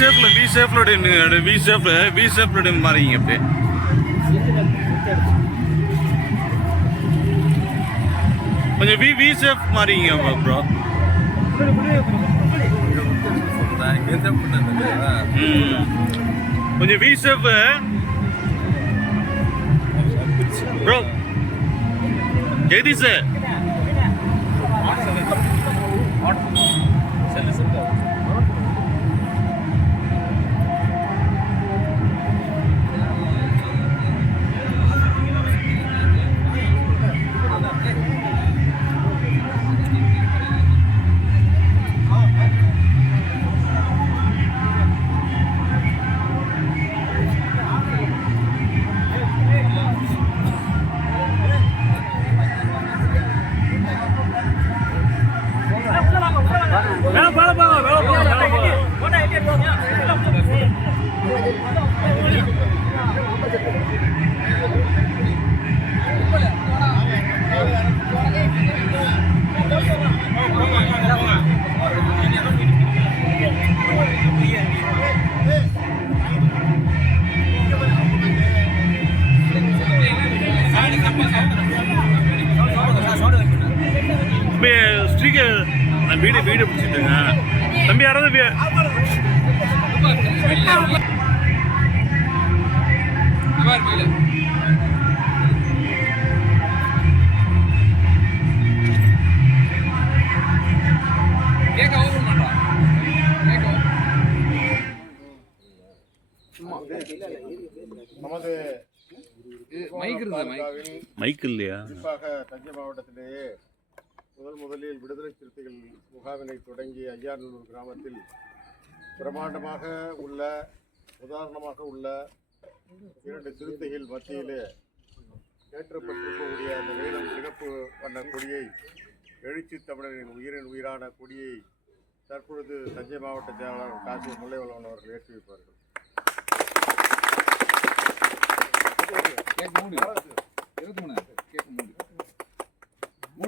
We ஷேப்ல we ஷேப்ல we ஷேப்ல வி ஷேப்ல மாறிங்க அப்படியே கொஞ்சம் வி வி ஷேப் மாறிங்க ப்ரோ கொஞ்சம் V shape bro Jagadish video நான் வீடு வீடியோ பிடிச்சிட்டுங்க. தம்பி யாராவது நமது மைக் இல்லையா? குறிப்பாக தஞ்சை மாவட்டத்திலேயே முதல் முதலில் விடுதலை சிறுத்தைகள் முகாமினை தொடங்கி ஐயாநல்லூர் கிராமத்தில் பிரமாண்டமாக உள்ள உதாரணமாக உள்ள இரண்டு சிறுத்தைகள் மத்தியிலே ஏற்றப்பட்டிருக்கக்கூடிய அந்த நீளம் சிகப்பு வண்ண கொடியை எழுச்சி தமிழரின் உயிரின் உயிரான கொடியை தற்பொழுது தஞ்சை மாவட்ட செயலாளர் காசி முல்லைவளவன் அவர்கள் ஏற்றி வைப்பார்கள். இருபத்தி மூணு.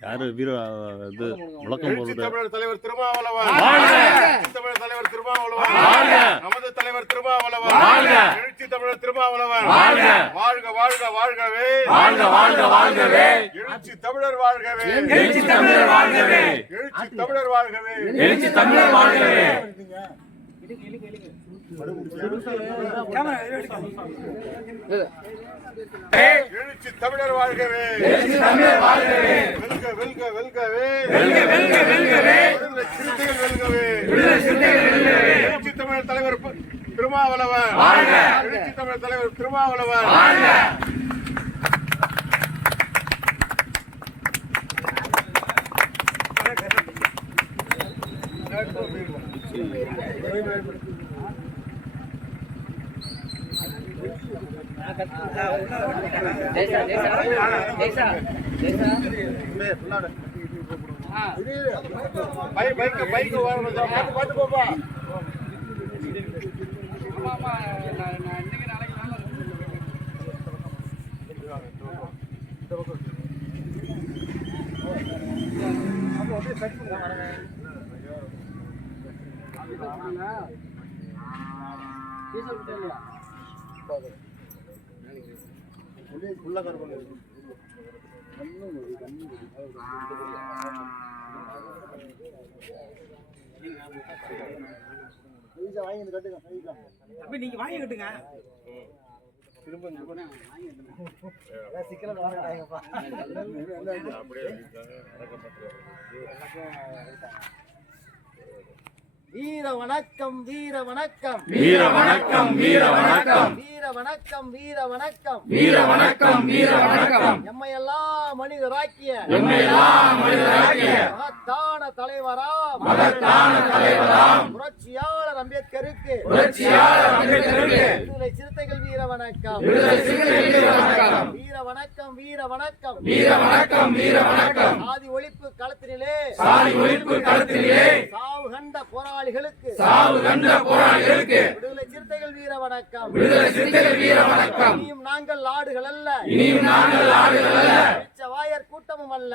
யாரு வீர இது முழக்கம் போடுறது? தமிழர் தலைவர் திருமாவளவன். தமிழர் தலைவர் திருமாவளவன். வாழ்க! நமது தலைவர் திருமாவளவன். வாழ்க! எழுச்சி தமிழர் திருமாவளவன். வாழ்க! வாழ்க வாழ்க வாழ்கவே. வாழ்க வாழ்க வாழ்கவே! எழுச்சி தமிழர் வாழ்கவே. எழுச்சி தமிழர் வாழ்கவே! எழுச்சி தமிழர் வாழ்கவே. எழுச்சி தமிழர் வாழ்கவே! எழுச்சி தமிழர் வாழ்கவே. எழுச்சி தமிழர் வெல்க வெல்க வெல்கவே. வெல்க வெல்க வெல்கவே. விடுதலை சிறுத்தைகள் வெல்கவே விடுதலை சிறுத்தைகள் வெல்கவே எழுச்சி தமிழர் தலைவர் திருமாவளவன். பைக்கு பைக்கு பார்த்து பார்த்து போப்பா நான் இன்னைக்கு நாளைக்கு தான் இந்த பக்கம் அப்போ அப்படியே கட் பண்ணுங்க டீசல் விட்டு ஃபுல்லாக கவர் பண்ணிருக்கு வாங்கி வீர வணக்கம் வீர வணக்கம். வீர வணக்கம் வீர வணக்கம். வீர வணக்கம் வீர வணக்கம். வீர வணக்கம் வீர வணக்கம். எம்மையெல்லாம் மனிதராக்கிய. மகத்தான தலைவராம். புரட்சியாளர் அம்பேத்கருக்கு. புரட்சியாளர் அம்பேத்கருக்கு. விடுதலை சிறுத்தைகள் வீர வணக்கம். வீர வணக்கம். வீர வணக்கம் வீர வணக்கம். வீர வணக்கம் சாதி ஒழிப்பு களத்தினிலே. சாதி ஒழிப்பு களத்திலே சாவு கண்ட போராளிகளுக்கு. சாவு கண்ட போராளிகளுக்கு. விடுதலை சிறுத்தைகள் வீர வணக்கம். விடுதலை சிறுத்தைகள் வீர வணக்கம். இனியும் நாங்கள் ஆடுகள் அல்ல இனியும் நாங்கள் ஆடுகள் அல்ல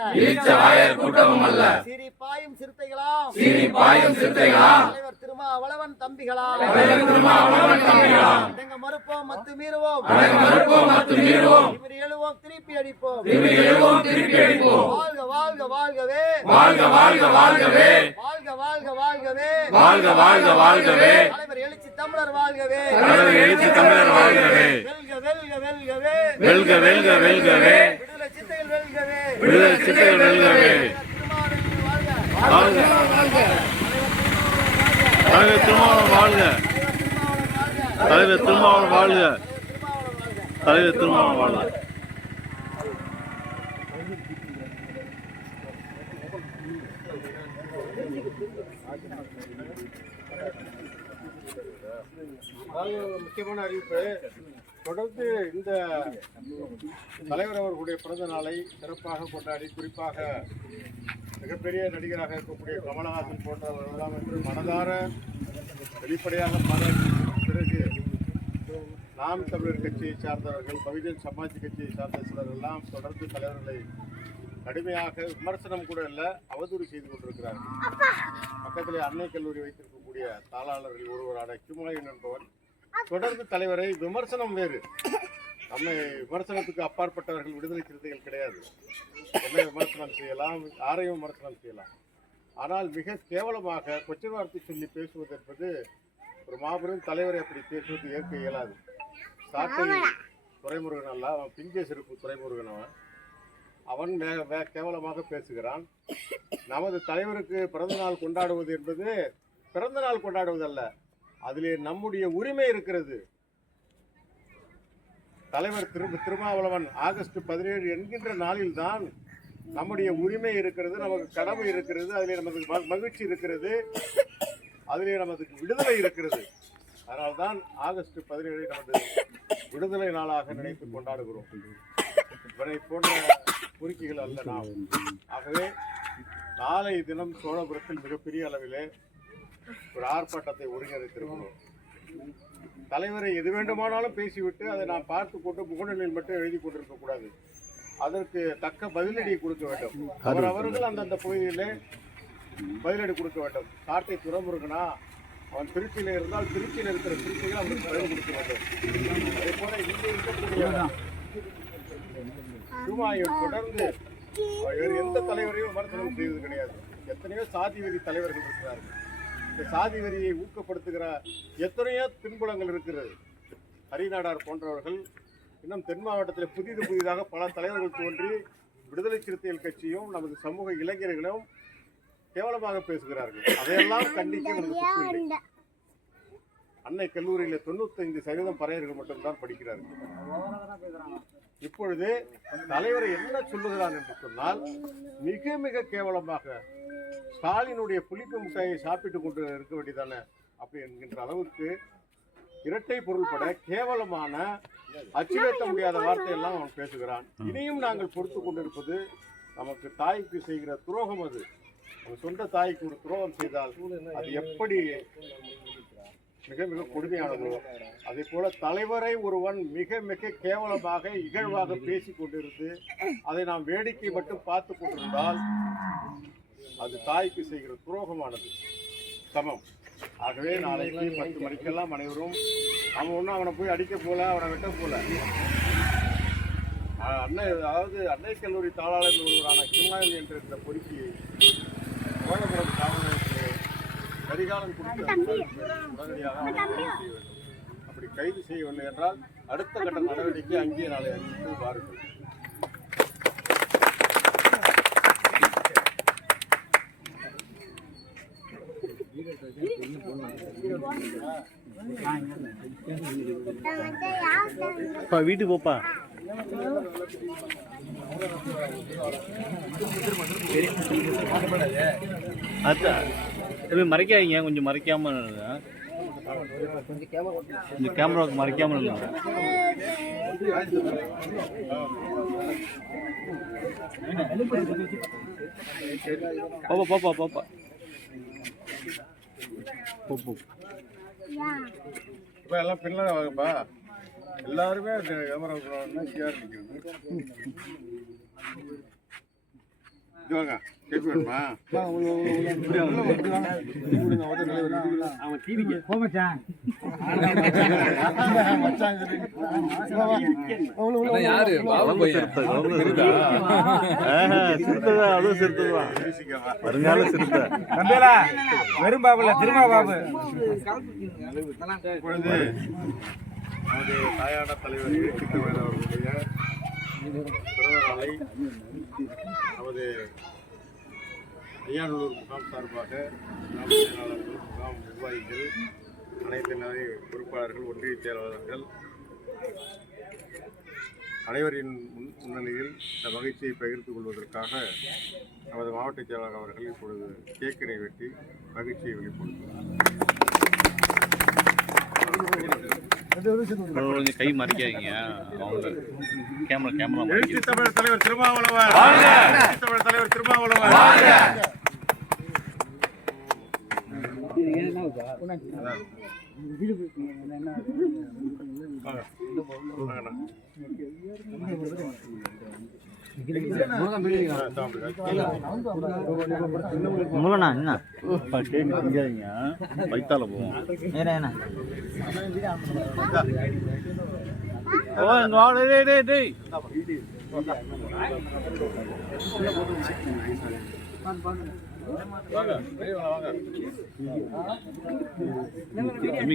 அல்ல. இழிச்ச வாயர் கூட்டமும் அல்ல. சிரி பாயும் சிறுத்தைகளாம். சீனி பாயும் சிறுத்தைகளாம். தலைவர் திருமாவளவன் தம்பிகளாம். தலைவர் திருமாவளவன் தம்பிகளாம். அடங்க மறுப்போம் மத்து மீறுவோம். அடங்க மறுப்போம் மத்து மீறுவோம். திமிரி எழுவோம் திருப்பி அடிப்போம். திரும்பி எழுவோம் திருப்பி அடிப்போம். வாழ்க வாழ்க வாழ்கவே. வாழ்க வாழ்க வாழ்கவே. வாழ்க வாழ்க வாழ்கவே. வாழ்க வாழ்க வாழ்கவே. தலைவர் எழுச்சி தமிழர் வாழ்கவே. தலைவர் எழுச்சி தமிழர் வாழ்கவே. வெல்க வெல்க வெல்கவே. வெல்க வெல்க வெல்கவே. விடுதலை சிறுத்தைகள் நல்கவே வாழ்க வாழ்க. தலைவர் திருமாவளவன் வாழ்க. தலைவர் திருமாவளம் வாழ்க. தலைவர் திருமாவளம் வாழ்க. முக்கியமான அறிவிப்பு. தொடர்ந்து இந்த தலைவர் அவர்களுடைய பிறந்த நாளை சிறப்பாக கொண்டாடி குறிப்பாக மிகப்பெரிய நடிகராக இருக்கக்கூடிய கமலஹாசன் போன்றவர்களெல்லாம் என்று மனதார வெளிப்படையாக பாராட்டி பிறகு நாம் தமிழர் கட்சியை சார்ந்தவர்கள் பகுஜன் சமாஜ் கட்சியை சார்ந்த சிலர் எல்லாம் தொடர்ந்து தலைவர்களை கடுமையாக விமர்சனம் கூட இல்லை அவதூறு செய்து கொண்டிருக்கிறார்கள். பக்கத்திலே அன்னை கல்லூரி வைத்திருக்கக்கூடிய தாளாளர்கள் ஒருவரான கிமாயன் என்பவன் தொடர்ந்து தலைவரை விமர்சனம் வேறு. நம்மை விமர்சனத்துக்கு அப்பாற்பட்டவர்கள் விடுதலை சிறுத்தைகள் கிடையாது. என்ன விமர்சனம் செய்யலாம் யாரையும் விமர்சனம் செய்யலாம். ஆனால் மிக கேவலமாக கொச்சை வார்த்தை சொல்லி பேசுவது என்பது ஒரு மாபெரும் தலைவரை அப்படி பேசுவது ஏற்க இயலாது. சாட்டை துறைமுருகன் அல்ல அவன் பிஞ்சே சிறப்பு துறைமுருகன் அவன். அவன் மே வே கேவலமாக பேசுகிறான். நமது தலைவருக்கு பிறந்த நாள் கொண்டாடுவது என்பது பிறந்தநாள் கொண்டாடுவதல்ல. அதிலே நம்முடைய உரிமை இருக்கிறது. தலைவர் திரு திருமாவளவன் ஆகஸ்ட் பதினேழு என்கின்ற நாளில்தான் நம்முடைய உரிமை இருக்கிறது நமக்கு கடமை இருக்கிறது அதிலே நமது ம- மகிழ்ச்சி இருக்கிறது அதிலே நமது விடுதலை இருக்கிறது. அதனால்தான் ஆகஸ்ட் பதினேழு நமது விடுதலை நாளாக நினைத்து கொண்டாடுகிறோம். இவரை போன்ற குறிக்கைகள் அல்ல நாம். ஆகவே நாளை தினம் சோழபுரத்தில் மிகப்பெரிய அளவிலே ஒரு ஆர்ப்பாட்டத்தை ஒருங்கிணைத்திருக்கிறோம். தலைவரை எது வேண்டுமானாலும் பேசிவிட்டு அதை நான் பார்த்து கொண்டு முகநூலில் மட்டும் எழுதி கொண்டிருக்க கூடாது. அதற்கு தக்க பதிலடி கொடுக்க வேண்டும். அவர் அவர்கள் அந்தந்த பகுதியிலே பதிலடி கொடுக்க வேண்டும். காட்டை துறமுருகனா அவன் திருச்சியில் இருந்தால் திருச்சியில் இருக்கிற திருச்சிகள் அவனுக்கு பதில் கொடுக்க வேண்டும். அதே போல இங்கே இருக்கக்கூடிய தொடர்ந்து வேறு எந்த தலைவரையும் விமர்சனம் செய்வது கிடையாது. எத்தனையோ சாதி வெறி தலைவர்கள் இருக்கிறார்கள். இந்த சாதி வெறியை ஊக்கப்படுத்துகிற எத்தனையோ பின்புலங்கள் இருக்கிறது. ஹரிநாடார் போன்றவர்கள் இன்னும் தென் மாவட்டத்தில் புதிது புதிதாக பல தலைவர்கள் தோன்றி விடுதலை சிறுத்தைகள் கட்சியும் நமது சமூக இளைஞர்களும் கேவலமாக பேசுகிறார்கள். அதையெல்லாம் கண்டிக்க நமக்கு. அன்னை கல்லூரியில் தொண்ணூத்தைந்து சதவீதம் பறையர்கள் மட்டும்தான் படிக்கிறார்கள். இப்பொழுது தலைவரை என்ன சொல்லுகிறான் என்று சொன்னால் மிக மிக கேவலமாக ஸ்டாலினுடைய புளிப்பு முட்டாயை சாப்பிட்டு கொண்டு இருக்க வேண்டியதானே அப்படி என்கின்ற அளவுக்கு இரட்டை பொருள்பட கேவலமான அச்சுவேற்ற முடியாத வார்த்தையெல்லாம் அவன் பேசுகிறான். இனியும் நாங்கள் பொறுத்து கொண்டிருப்பது நமக்கு தாய்க்கு செய்கிற துரோகம் அது. அவன் சொந்த தாய்க்கு ஒரு துரோகம் செய்தால் அது எப்படி மிக மிக கொடுமையானதோ. அதே போல தலைவரை ஒருவன் மிக மிக கேவலமாக இகழ்வாக பேசிக் கொண்டிருந்து அதை நாம் வேடிக்கை மட்டும் பார்த்து கொண்டிருந்தால் அது தாய்க்கு செய்கிற துரோகமானது. சமம் ஆகவே நாளைக்கு பத்து மணிக்கெல்லாம் அனைவரும் அவன் ஒன்றும் அவனை போய் அடிக்க போல அவனை வெட்ட போல. அன்னை அதாவது அன்னை கல்லூரி தாளாளர் ஒருவரான கிம்மாயன் என்ற இந்த பொறுக்கியை கோயம்புரம் காவல் நிலையத்திலே கரிகாலம் கொடுத்து உடனடியாக அவனை கைது செய்ய வேண்டும். அப்படி கைது செய்யவில்லை என்றால் அடுத்த கட்ட நடவடிக்கை அங்கேயே நாளை அறிவித்து வாருங்கள். அப்பா வீட்டுக்கு போப்பா. அதான் இது மறைக்காதீங்க கொஞ்சம் மறைக்காம இந்த கேமராவுக்கு மறைக்காம இருந்தாங்க பாப்பா பாப்பா பாப்பா. இப்போ எல்லாம் பின்னால் வாங்கப்பா. எல்லாருமே அந்த கேமரா சிஆர் நிற்கிறது. இது வாங்க. கேக் வேணுமா சிறுத்தை அதுவும் சிறுத்தை தான் பேசிக்கவா வருங்கால சிறுத்தை. வெறும் பாபு இல்ல திருமா பாபு. தாயான தலைவர் அவர்களுடைய பிறந்த நாளை நமது ஐயானூர் முகாம் சார்பாக முகாம் செயலாளர்கள் முகாம் நிர்வாகிகள் அனைத்து நிலை பொறுப்பாளர்கள் ஒன்றிய செயலாளர்கள் அனைவரின் முன் முன்னிலையில் இந்த மகிழ்ச்சியை பகிர்ந்து கொள்வதற்காக நமது மாவட்ட செயலாளர் அவர்கள் இப்பொழுது கேக்கினை வெட்டி மகிழ்ச்சியை வெளிப்படுத்துகிறார். கொஞ்சம் கை மறைக்காதீங்க. அவங்க கேமரா கேமரா தமிழர் தலைவர் திருமாவளவன். எழுச்சி தமிழர் தலைவர் திருமாவளவன். முருகண்ணா என்ன? வயித்தால போவோம் ஓ டேய் டேய் டேய்.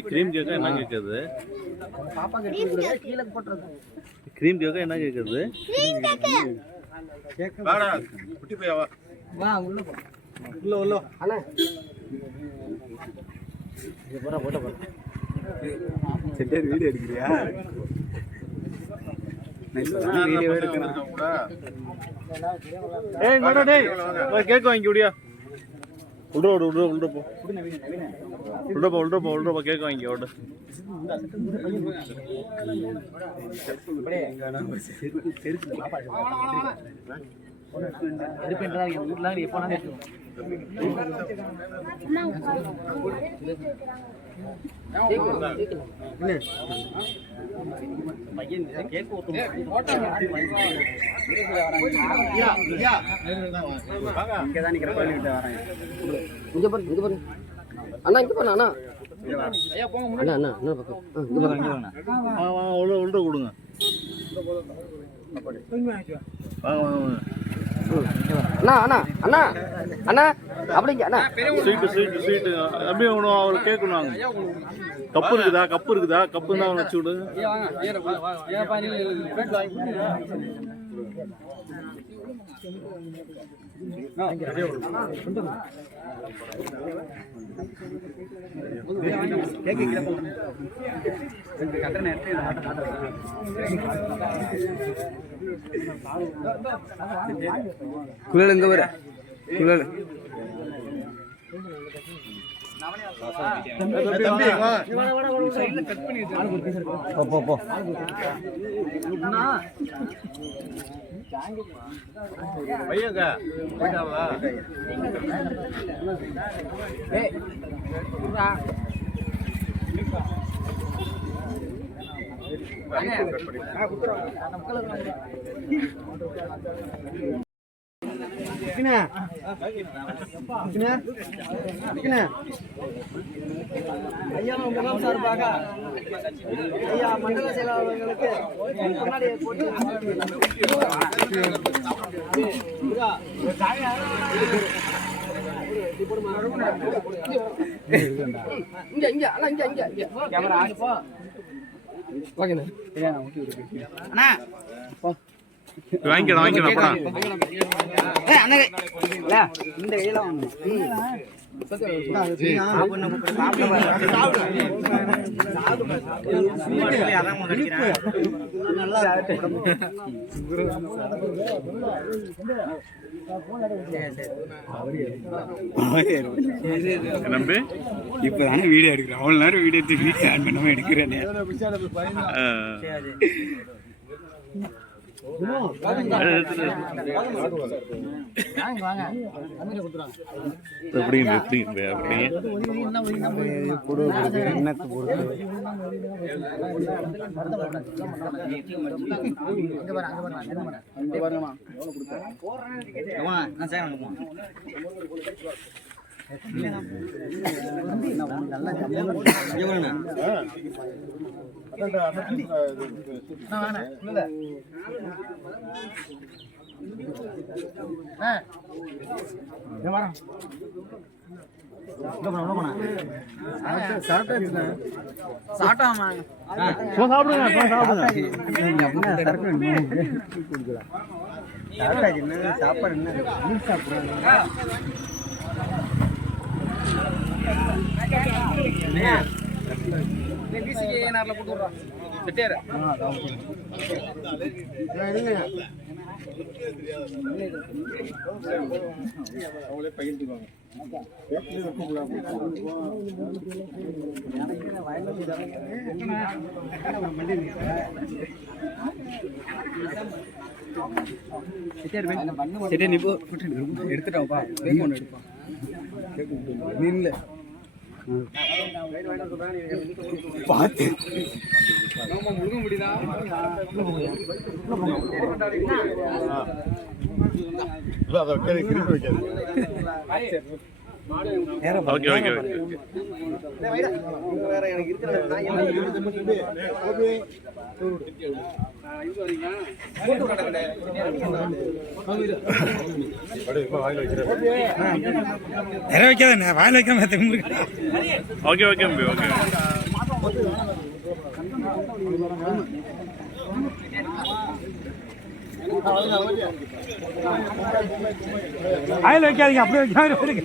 க்ரீம் கேக்கா என்ன கேக்குது? க்ரீம் கேக்கா என்ன கேக்குது? வாடா குட்டி பையா வா. வீடியோ எடுக்கணும். கூட? ஏய் டேய். வா கேக் வாங்கி விடியா உள்ள ஓடு உள்ள உள்ள போ. உள்ள போ உள்ள போ உள்ள போ. கேக் வாங்கி ஓடு இங்க இங்க அண்ணா இங்க பாரு அண்ணா அண்ணா அண்ணா அண்ணா பக்கம் ஆ, இங்க பாரு வா உள்ள கொடுங்க வாங்க வாங்க வாங்க அண்ணா அண்ணா அண்ணா அண்ணா அப்படிங்க அண்ணா. ஸ்வீட்டு ஸ்வீட்டு ஸ்வீட்டு அப்படியே ஒன்று அவர் கேட்கணும் அவங்க கப்பு இருக்குதா கப்பு இருக்குதா? கப்பு தான் வச்சு விடுங்க குழல் எங்க வர? குழல். போ. பையங்க போயிட்டாங்களா ஐயா முகாம் சார்பாக ஐயா மண்டல செயலாளர்களுக்கு கண்ணாடியை போட்டு இங்க இங்க அண்ணா இங்க இங்க இங்க. கேமரா ஆடுப்பா வாங்கிக்கலாம் வாங்கிக்கலாம் போடா. இந்த கையில நம்பி. இப்பதானே வீடியோ எடுக்கிறேன். அவ்வளவு நேரம் வீடியோ எடுத்து வீடியோ ஆன் பண்ணாம எடுக்கிறேன். எப்படிங்க சாப்பிட்டாமா சாப்பிடுங்க. சாப்பாடு என்ன சாப்பிடுறாங்க அவங்களே போட்டு பேச்சு செட்டியார் சரி நீ எடுத்துட்டாப்பா பேக் ஒன்று எடுப்பா நில்ல பார்த்து இல்ல, அதை வைக்காது, திருப்பி வைக்காது. ஓகே ஓகே ஓகே வேற எனக்கு இருக்கிற. வேற வைக்காத வாயில் வைக்காம ஓகே ஓகே தம்பி ஓகே வாயில் வைக்காதீங்க அப்படியே வைக்காம இருங்க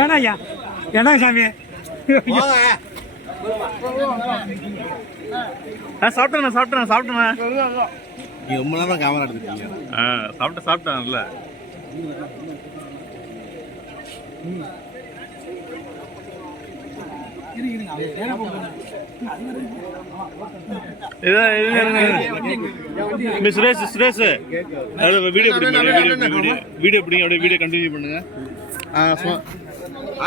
ஏன்னா ஐயா ஏன்னா சாமி. ஆ சாப்பிட்டேண்ணா சாப்பிட்டேண்ணா சாப்பிட்டேண்ணா நீ ரொம்ப நேரம் கேமரா எடுத்துட்டீங்க. ஆ சாப்பிட்டேன் சாப்பிட்டேன்ல இருங்க, இருங்க. மிஸ் சுரேஷ் சுரேஷ். வீடியோ பிடிங்க வீடியோ வீடியோ வீடியோ பிடிங்க அப்படியே வீடியோ கண்டினியூ பண்ணுங்க.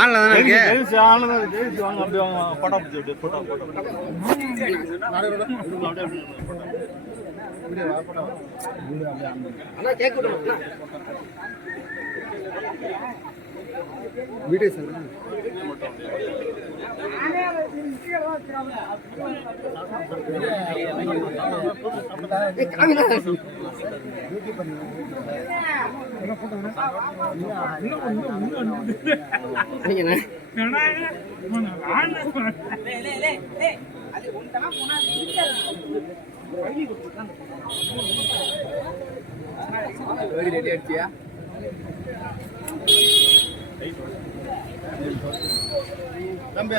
ஆன்ல தானே இருக்கு? ஜெயிச்சு ஆனதா ஜெயிச்சு வாங்க அப்படியே வாங்க வாங்க. போட்டோ பிடிச்சி அப்படியே போட்டோ போட்டோ அண்ணா கேக் வீடியோ சார். ஆயிடுச்சியா? தம்பி